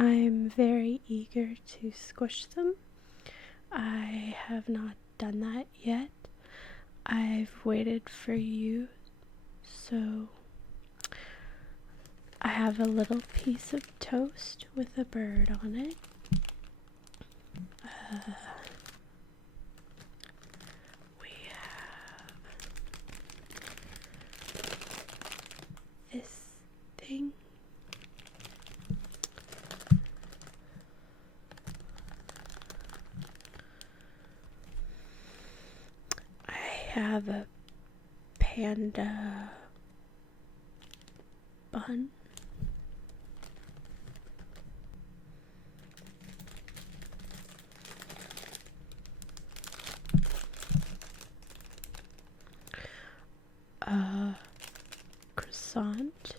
I'm very eager to squish them. I have not done that yet. I've waited for you, so I have a little piece of toast with a bird on it. We have this thing. I have a Panda bun. Croissant.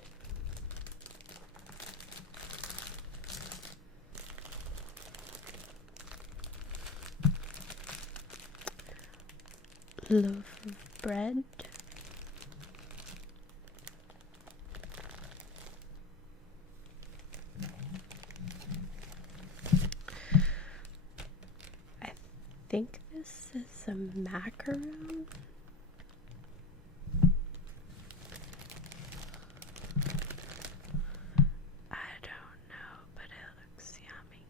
Loaf of bread. I think this is a macaron. I don't know, but it looks yummy.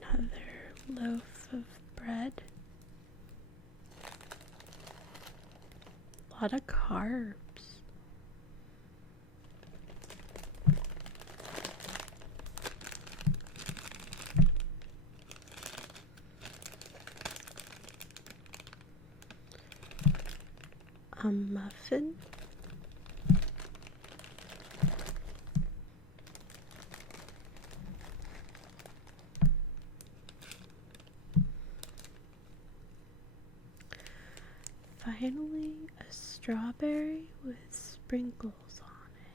Another loaf of bread. A lot of carbs. A muffin. Finally, a strawberry with sprinkles on it.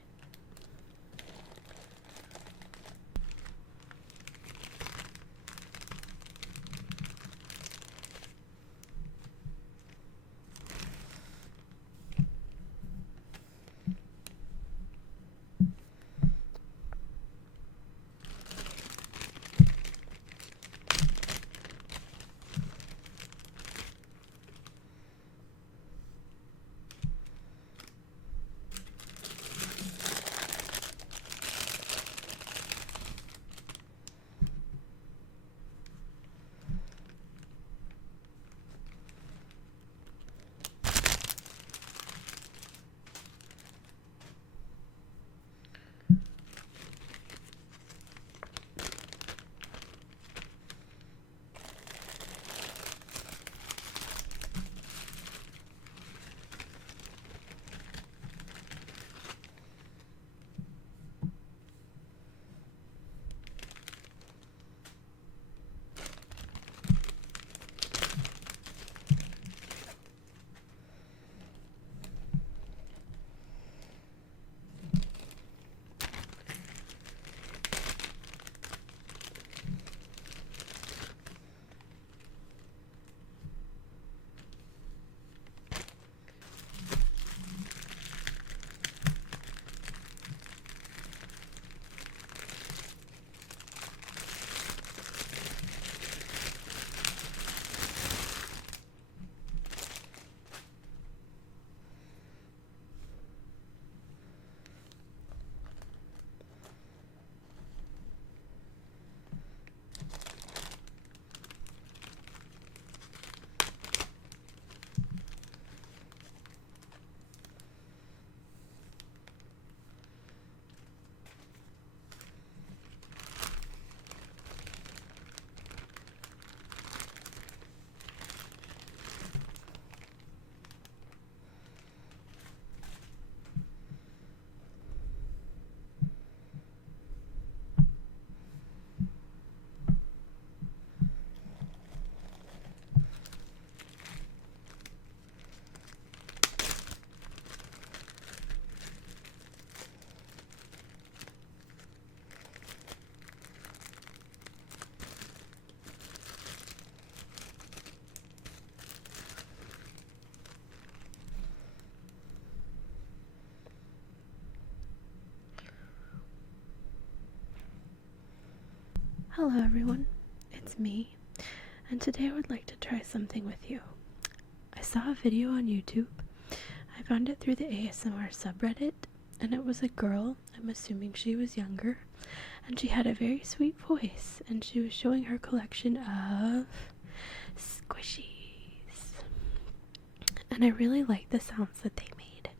Hello everyone, it's me, and today I would like to try something with you. I saw a video on YouTube. I found it through the ASMR subreddit, and it was a girl, I'm assuming she was younger, and she had a very sweet voice, and she was showing her collection of squishies. And I really liked the sounds that they made.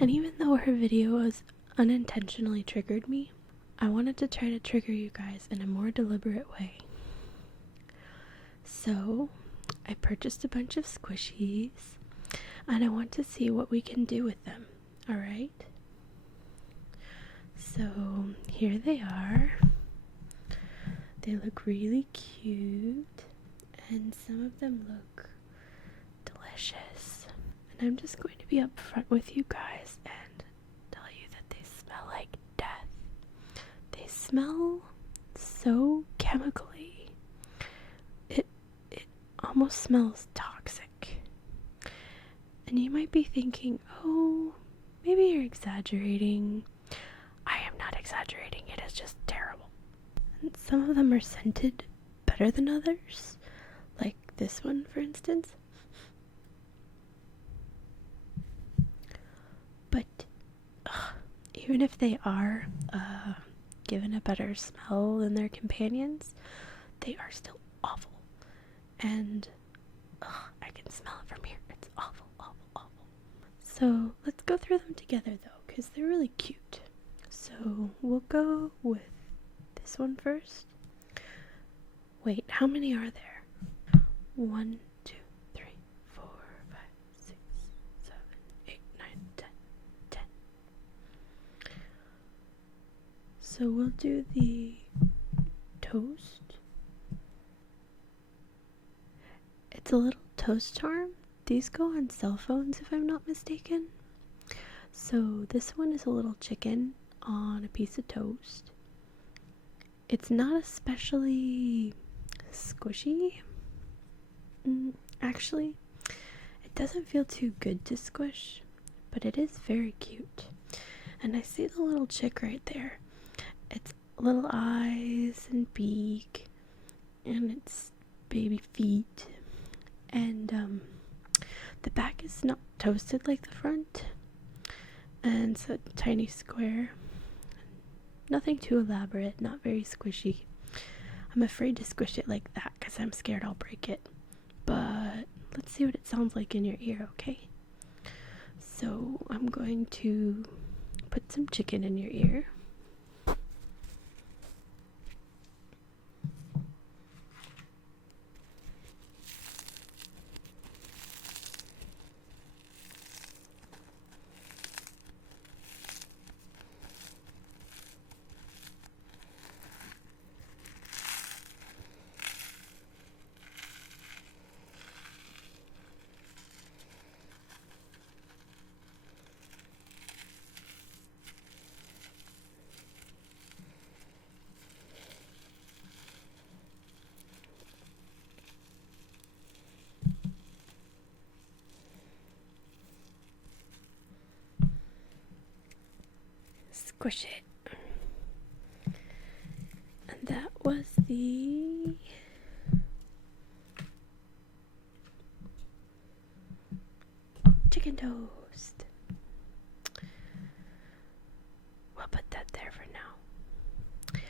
And even though her video was unintentionally triggered me, I wanted to try to trigger you guys in a more deliberate way. So, I purchased a bunch of squishies, and I want to see what we can do with them, alright? So, here they are. They look really cute, and some of them look delicious. And I'm just going to be upfront with you guys and tell you that they smell like death. They smell so chemically. It almost smells toxic. And you might be thinking, oh, maybe you're exaggerating. I am not exaggerating. It is just terrible. And some of them are scented better than others. Like this one, for instance. But even if they are given a better smell than their companions, they are still awful. And I can smell it from here. It's awful, awful, awful. So let's go through them together though, because they're really cute. So we'll go with this one first. Wait, how many are there? 1, 2, 3, 4, 5, 6, 7, 8, 9, 10. 10. So we'll do the toast. It's a little toast charm. These go on cell phones if I'm not mistaken. So this one is a little chicken on a piece of toast. It's not especially squishy. Actually, it doesn't feel too good to squish, but it is very cute. And I see the little chick right there. It's little eyes and beak, and its baby feet. And the back is not toasted like the front, and it's a tiny square. Nothing too elaborate, not very squishy. I'm afraid to squish it like that because I'm scared I'll break it. But let's see what it sounds like in your ear, okay? So I'm going to put some chicken in your ear. Squish it. And that was the chicken toast. We'll put that there for now.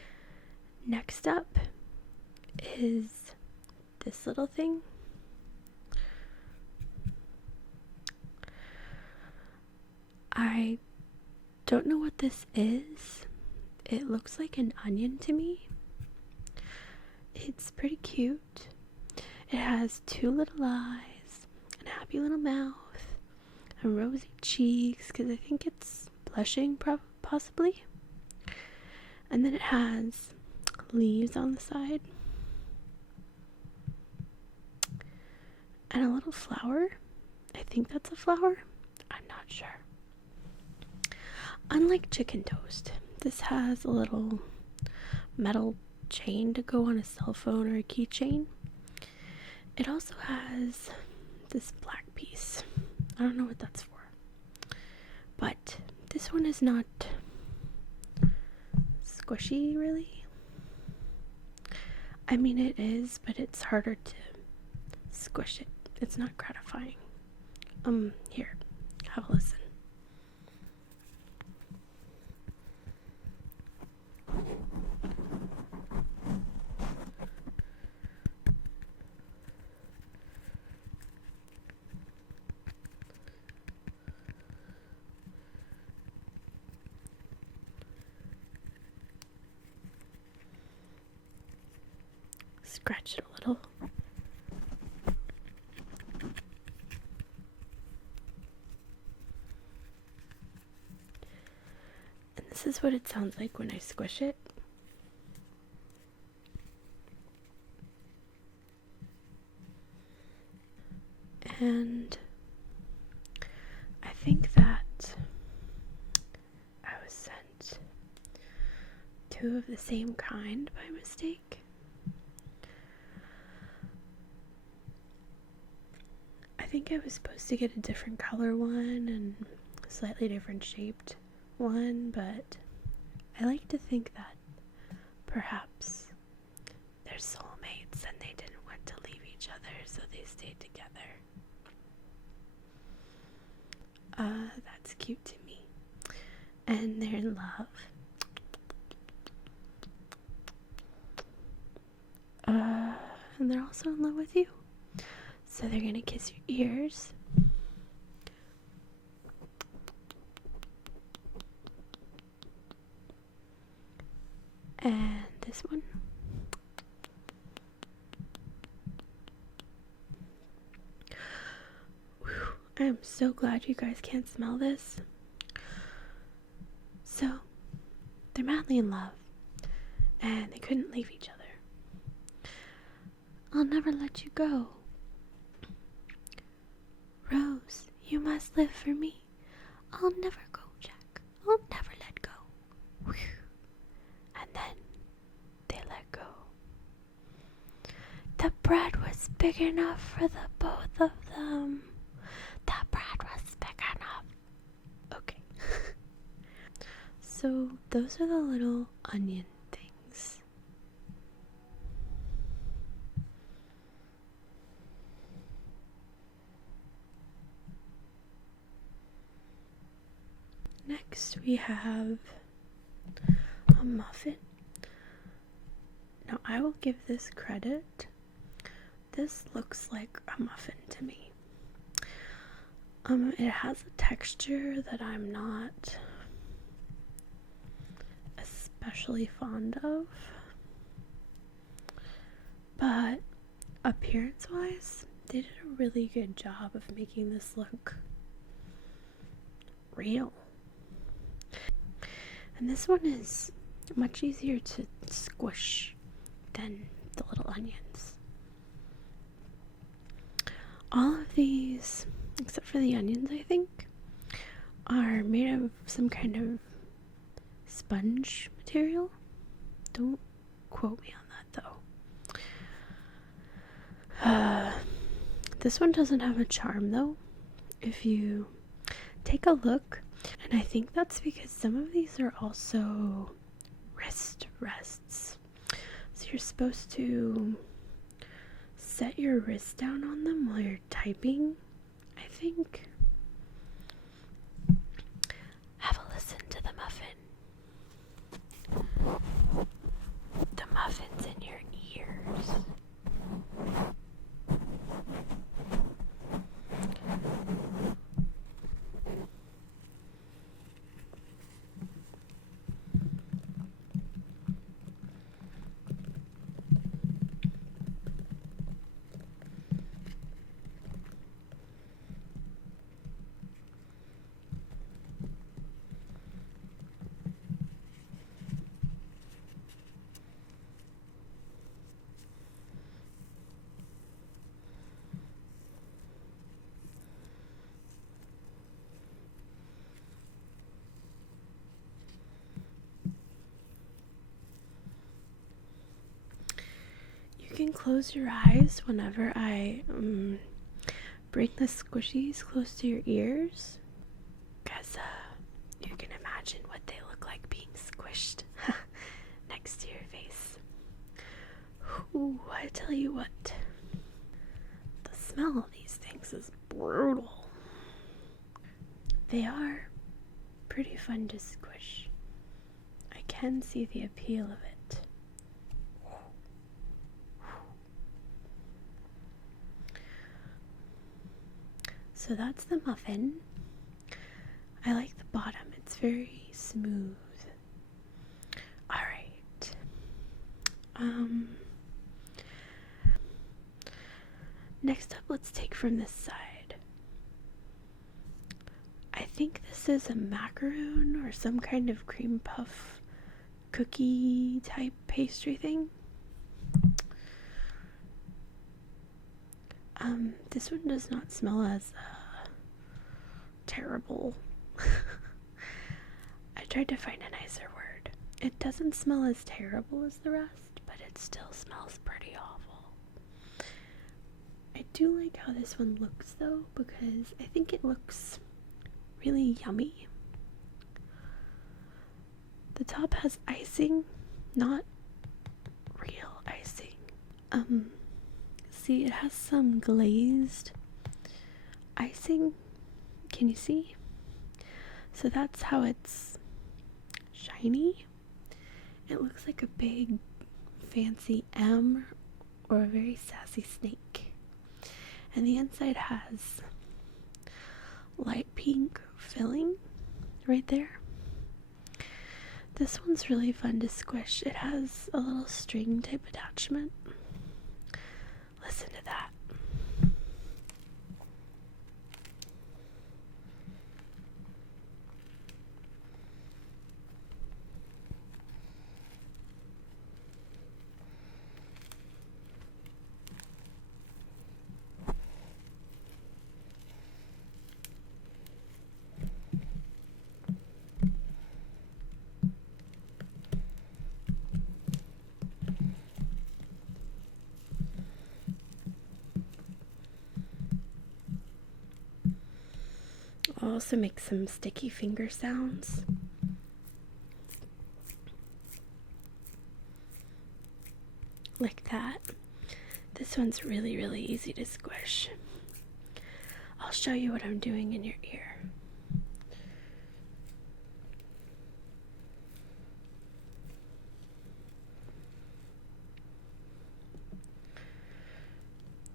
Next up is this little thing. I don't know what this is. It looks like an onion to me. It's pretty cute. It has 2 little eyes, and a happy little mouth, and rosy cheeks, because I think it's blushing possibly. And then it has leaves on the side, and a little flower. I think that's a flower. I'm not sure. Unlike chicken toast, this has a little metal chain to go on a cell phone or a keychain. It also has this black piece. I don't know what that's for. But this one is not squishy, really. I mean, it is, but it's harder to squish it. It's not gratifying. Here, have a listen. Scratch it a little. And this is what it sounds like when I squish it. And I think that I was sent 2 of the same kind by mistake. I think I was supposed to get a different color one and a slightly different shaped one, but I like to think that perhaps they're soulmates and they didn't want to leave each other, so they stayed together. That's cute to me. And they're in love. And they're also in love with you. So they're gonna kiss your ears. And this one. Whew. I am so glad you guys can't smell this. So, they're madly in love. And they couldn't leave each other. I'll never let you go. Rose, you must live for me. I'll never go, Jack. I'll never let go. Whew. And then they let go. The bread was big enough for the both of them. The bread was big enough. Okay. So those are the little onion things. Next we have a muffin. Now I will give this credit. This looks like a muffin to me. It has a texture that I'm not especially fond of, but appearance-wise, they did a really good job of making this look real. And this one is much easier to squish than the little onions. All of these, except for the onions, I think, are made of some kind of sponge material. Don't quote me on that though. This one doesn't have a charm though. If you take a look, and I think that's because some of these are also wrist rests. So you're supposed to set your wrist down on them while you're typing, I think. Have a listen to the muffin. The muffin's in your ears. You can close your eyes whenever I bring the squishies close to your ears, because you can imagine what they look like being squished next to your face. Ooh, I tell you what, the smell of these things is brutal. They are pretty fun to squish. I can see the appeal of it. So that's the muffin. I like the bottom, it's very smooth. Alright. Next up, let's take from this side. I think this is a macaron or some kind of cream puff cookie type pastry thing. This one does not smell as terrible. I tried to find a nicer word. It doesn't smell as terrible as the rest, but it still smells pretty awful. I do like how this one looks though, because I think it looks really yummy. The top has icing, not real icing. See, it has some glazed icing. Can you see? So that's how it's shiny. It looks like a big fancy M or a very sassy snake. And the inside has light pink filling right there. This one's really fun to squish. It has a little string type attachment. Listen to that. I'll also make some sticky finger sounds. Like that. This one's really, really easy to squish. I'll show you what I'm doing in your ear.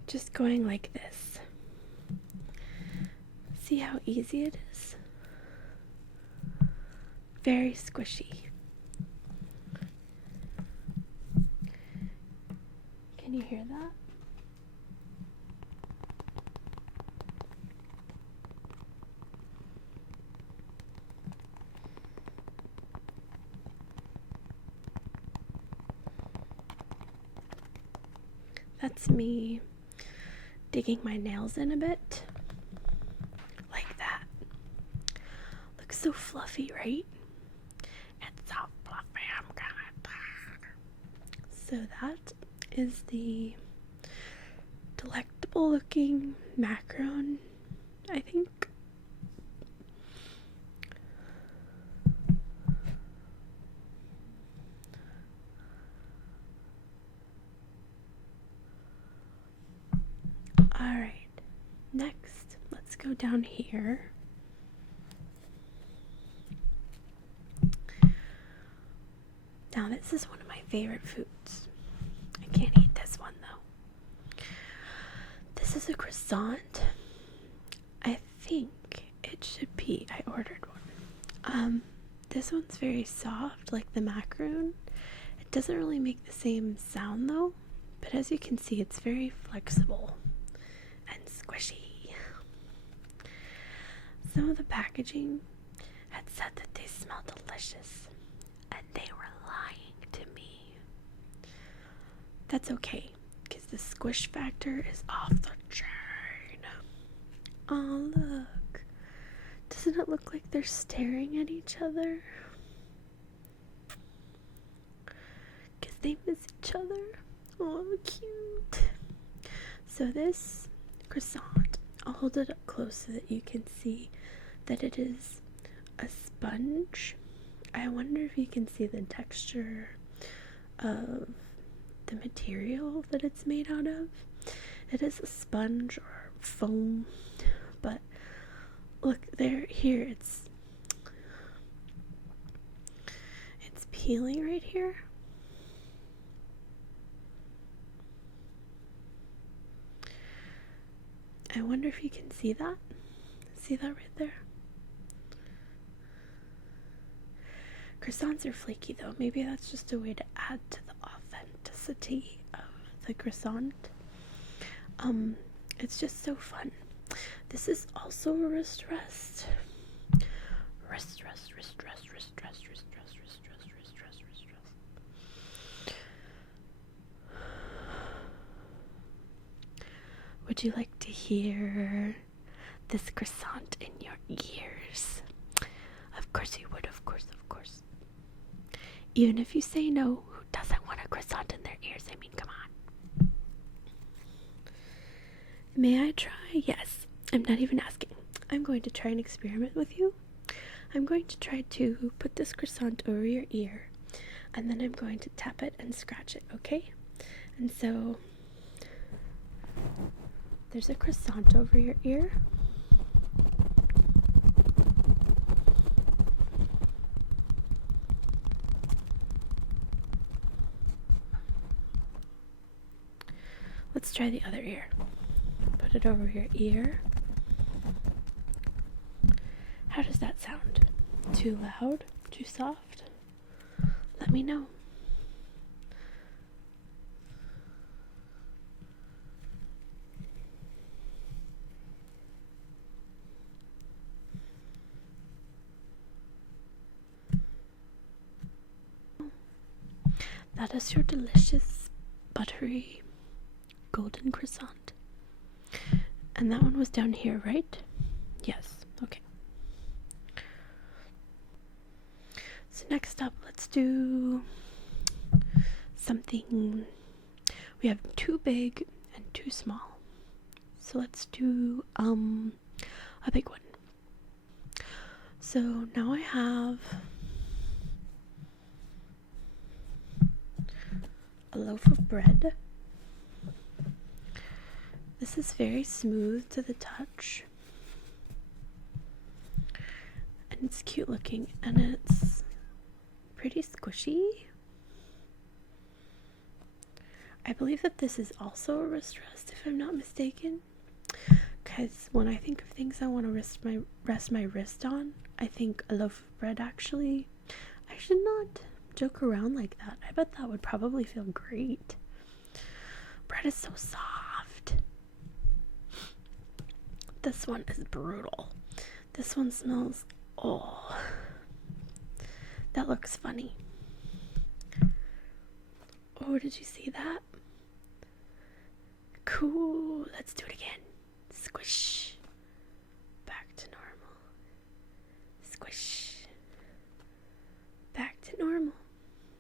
Just going like this. See how easy it is? Very squishy. Can you hear that? That's me digging my nails in a bit. Like that. Looks so fluffy, right? It's so fluffy, I'm gonna die. So that is the delectable looking macaron, I think. Alright, next let's go down here. Now this is one of my favorite foods. I can't eat this one though. This is a croissant. I think it should be, I ordered one. This one's very soft like the macaron. It doesn't really make the same sound though, but as you can see it's very flexible and squishy. Some of the packaging had said that they smell delicious, and they were lying to me. That's okay, because the squish factor is off the chain. Oh, look. Doesn't it look like they're staring at each other? Because they miss each other. Oh, cute. So this croissant, I'll hold it up close so that you can see that it is a sponge. I wonder if you can see the texture of the the material that it's made out of. It is a sponge or foam, but look there, here, it's peeling right here. I wonder if you can see that. See that right there? Croissants are flaky though. Maybe that's just a way to add to the authenticity of the croissant. It's just so fun. This is also a wrist rest. Wrist rest, wrist rest, wrist rest, wrist rest, wrist rest, wrist rest, wrist rest. Would you like to hear this croissant in your ears? Of course you would, of course, of course. Even if you say no, who doesn't want a croissant in their ears? I mean, come on. May I try? Yes. I'm not even asking. I'm going to try an experiment with you. I'm going to try to put this croissant over your ear, and then I'm going to tap it and scratch it, okay? And so, there's a croissant over your ear. Let's try the other ear. Put it over your ear. How does that sound? Too loud? Too soft? Let me know. That is your delicious, buttery, golden croissant. And that one was down here, right? Yes, okay. So next up, let's do something. We have two big and two small. So let's do a big one. So now I have a loaf of bread. This is very smooth to the touch, and it's cute looking, and it's pretty squishy. I believe that this is also a wrist rest, if I'm not mistaken, because when I think of things I want to rest my wrist on, I think a loaf of bread. Actually, I should not joke around like that. I bet that would probably feel great. Bread is so soft. This one is brutal. This one smells, oh, that looks funny. Oh, did you see that? Cool. Let's do it again. Squish. Back to normal. Squish. Back to normal.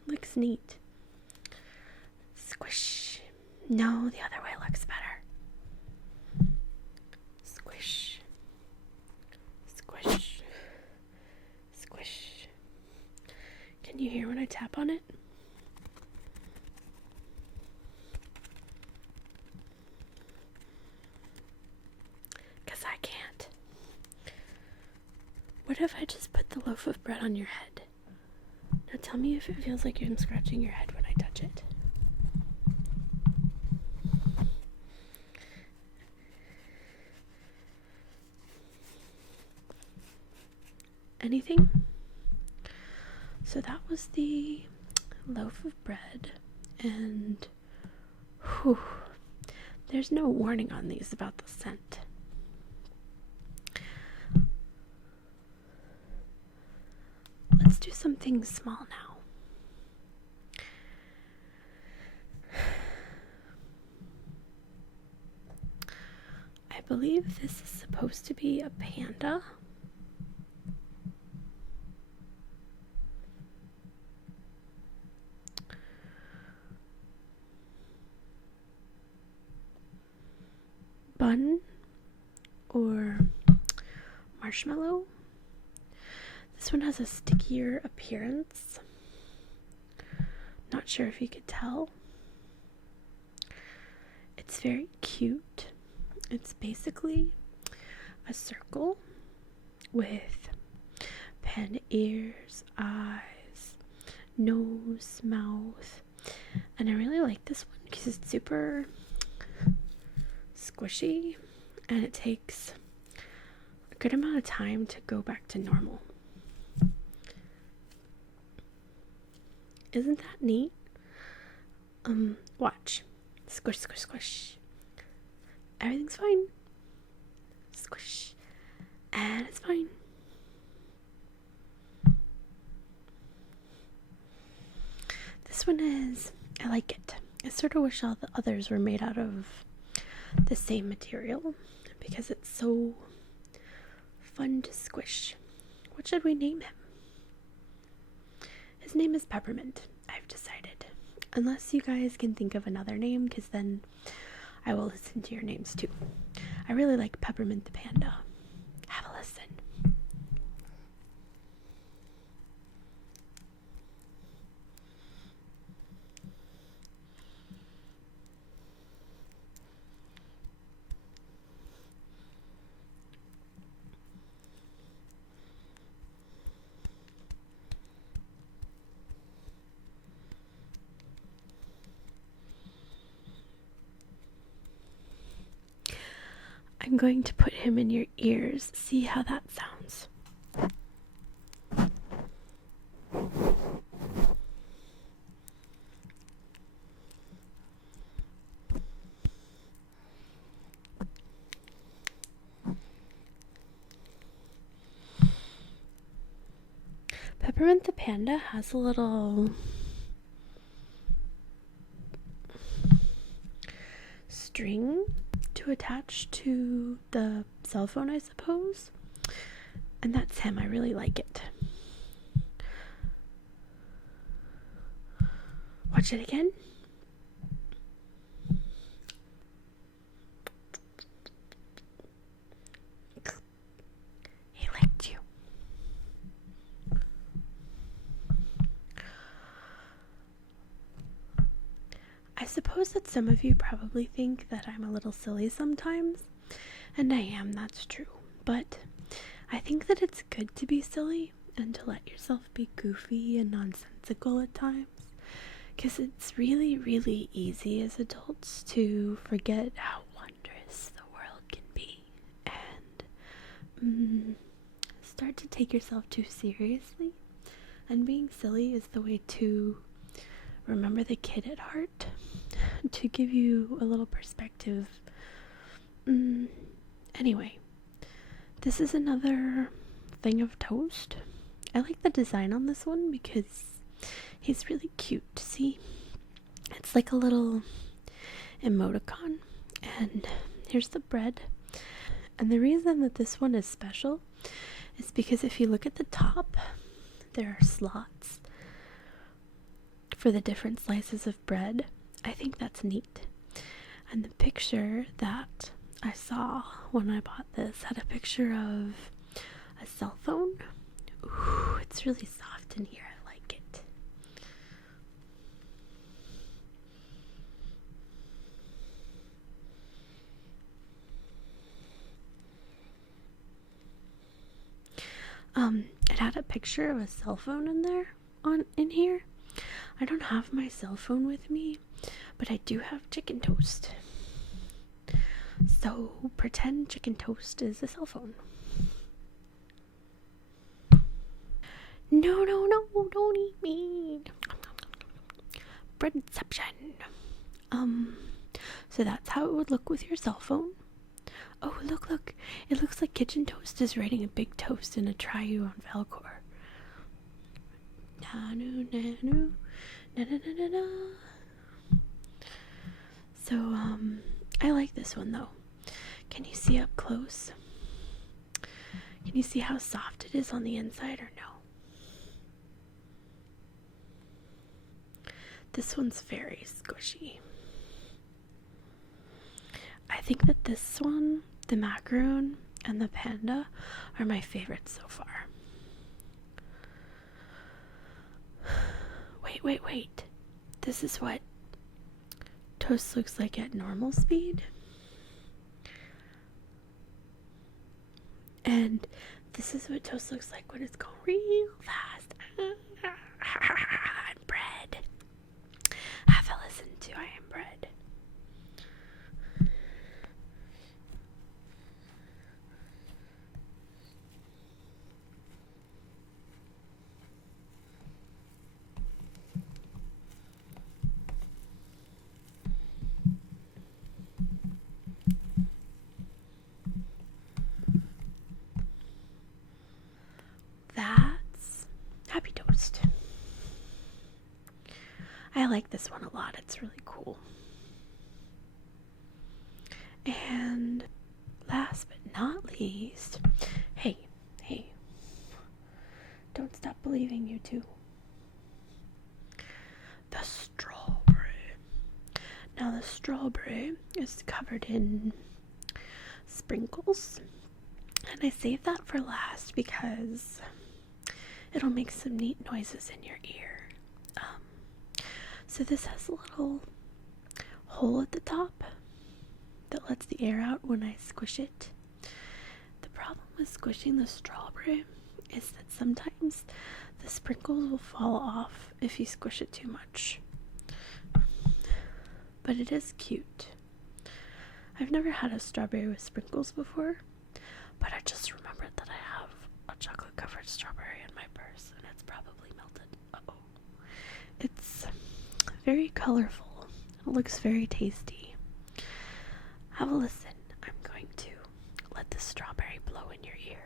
Looks neat. Squish. No, the other way looks better. Squish. Squish. Squish. Can you hear when I tap on it? Because I can't. What if I just put the loaf of bread on your head? Now tell me if it feels like I'm scratching your head when I touch it. Anything? So that was the loaf of bread, and whew, there's no warning on these about the scent. Let's do something small now. I believe this is supposed to be a panda. Bun or marshmallow. This one has a stickier appearance. Not sure if you could tell. It's very cute. It's basically a circle with panda ears, eyes, nose, mouth, and I really like this one because it's super squishy and it takes a good amount of time to go back to normal. Isn't that neat? Watch. Squish, squish, squish. Everything's fine. Squish. And it's fine. This one is, I like it. I sort of wish all the others were made out of the same material because it's so fun to squish. What should we name him? His name is Peppermint, I've decided. Unless you guys can think of another name, because then I will listen to your names too. I really like Peppermint the Panda. Have a listen. I'm going to put him in your ears. See how that sounds. Peppermint the Panda has a little string to attach to the cell phone, I suppose. And that's him. I really like it. Watch it again. He licked you. I suppose that some of you probably think that I'm a little silly sometimes, and I am, that's true. But I think that it's good to be silly and to let yourself be goofy and nonsensical at times, because it's really, really easy as adults to forget how wondrous the world can be and start to take yourself too seriously. And being silly is the way to remember the kid at heart, to give you a little perspective. Anyway, this is another thing of toast. I like the design on this one because he's really cute. See, it's like a little emoticon, and here's the bread. And the reason that this one is special is because if you look at the top, there are slots for the different slices of bread. I think that's neat. And the picture that I saw when I bought this had a picture of a cell phone. Ooh, it's really soft in here. I like it. It had a picture of a cell phone in there, in here. I don't have my cell phone with me, but I do have chicken toast. So pretend chicken toast is a cell phone. No, don't eat me. Breadception. So that's how it would look with your cell phone. Oh, look. It looks like Kitchen Toast is writing a big toast in a Triu on Velcor. So, I like this one though. Can you see up close? Can you see how soft it is on the inside or no? This one's very squishy. I think that this one, the Macaron and the Panda, are my favorites so far. Wait. This is what toast looks like at normal speed. And this is what toast looks like when it's going real fast. And bread. Have a listen to I Am Bread. That's Happy Toast. I like this one a lot. It's really cool. And last but not least, hey, don't stop believing, you two. The strawberry. Now the strawberry is covered in sprinkles, and I saved that for last because it'll make some neat noises in your ear. So this has a little hole at the top that lets the air out when I squish it. The problem with squishing the strawberry is that sometimes the sprinkles will fall off if you squish it too much. But it is cute. I've never had a strawberry with sprinkles before, but I just remembered that I have a chocolate covered strawberry in my purse and it's probably melted. Uh-oh. It's very colorful. It looks very tasty. Have a listen. I'm going to let the strawberry blow in your ear.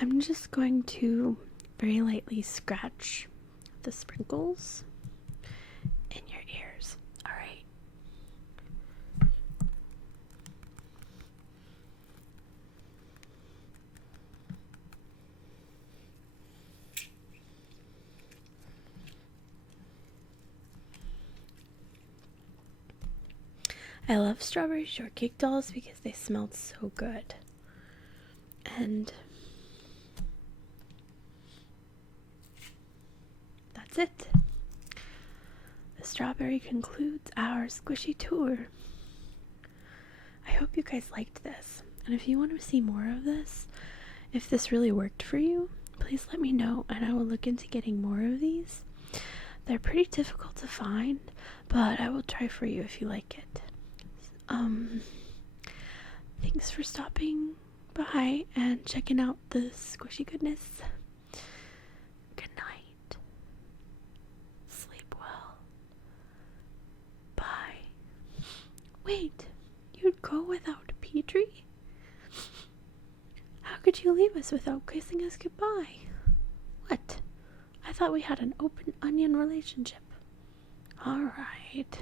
I'm just going to very lightly scratch the sprinkles in your ears. All right. I love strawberry shortcake dolls because they smelled so good. And that's it. The strawberry concludes our squishy tour. I hope you guys liked this. And if you want to see more of this, if this really worked for you, please let me know and I will look into getting more of these. They're pretty difficult to find, but I will try for you if you like it. Thanks for stopping by and checking out the squishy goodness. Good night. Sleep well. Bye. Wait, you'd go without pastry? How could you leave us without kissing us goodbye? What? I thought we had an open onion relationship. All right.